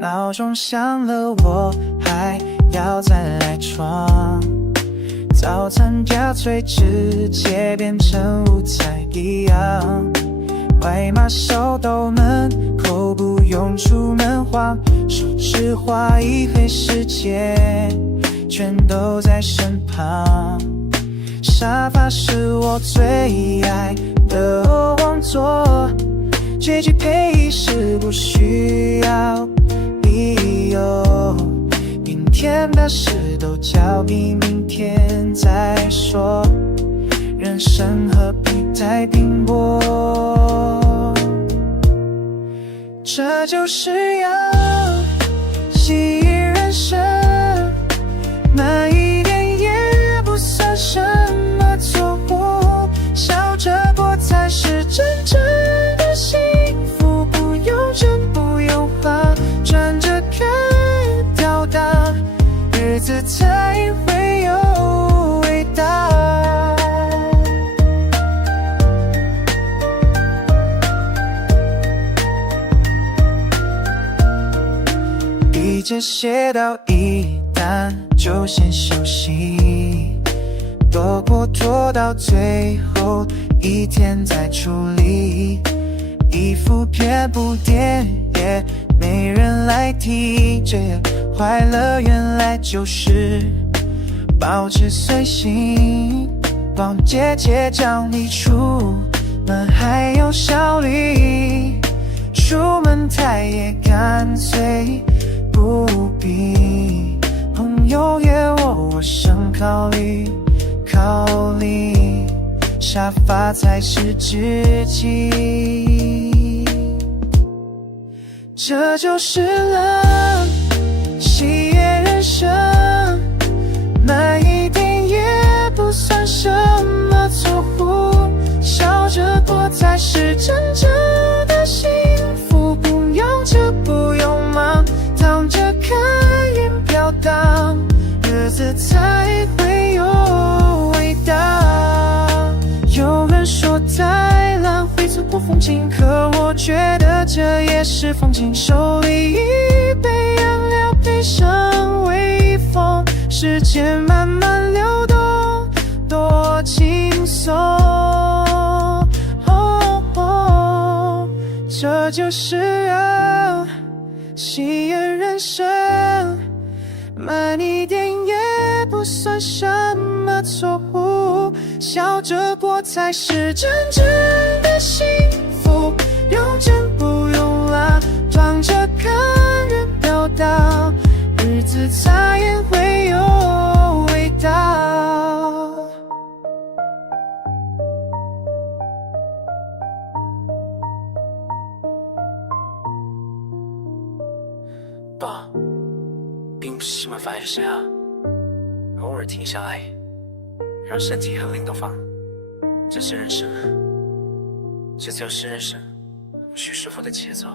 闹钟响了，我还要再来床。早餐加脆直接变成午餐一样。外码小到门口不用出门晃，手指划一回世界全都在身旁。沙发是我最爱的王座，追剧配仪式不需要理由，明天的事都交给明天再说，人生何必太拼搏？这就是要吸引人生，慢一点也不算什么错误，笑着过才是真正的幸福，不用争不用慌，转着看吊荡，日子才会有味道。逼着写到一半就先休息，躲过拖到最后一天再处理，衣服遍布颠也没人来提，这快乐原来就是保持随性，逛街结账你出门还有效率，出门太夜干脆不必，朋友约我想考虑考虑，沙发才是知己。这就是了喜悦人生，慢一点也不算什么错误，笑着过才是真正的幸福，不用这不用忙，躺着看云飘荡，日子才会有味道。有人说太烂会错过风景，可我觉得这也是风景，手里一杯饮料配上微风，时间慢慢流动多轻松。这就是要喜悦人生，慢一点也不算什么错误，笑着过才是真正的幸福，用争不用拉，躺着看人飘荡，日子才也会有味道。爸，并不是喜欢发育谁啊，偶尔停下来，让身体和灵都放，这是人生，这就是人生，无需束缚的节奏。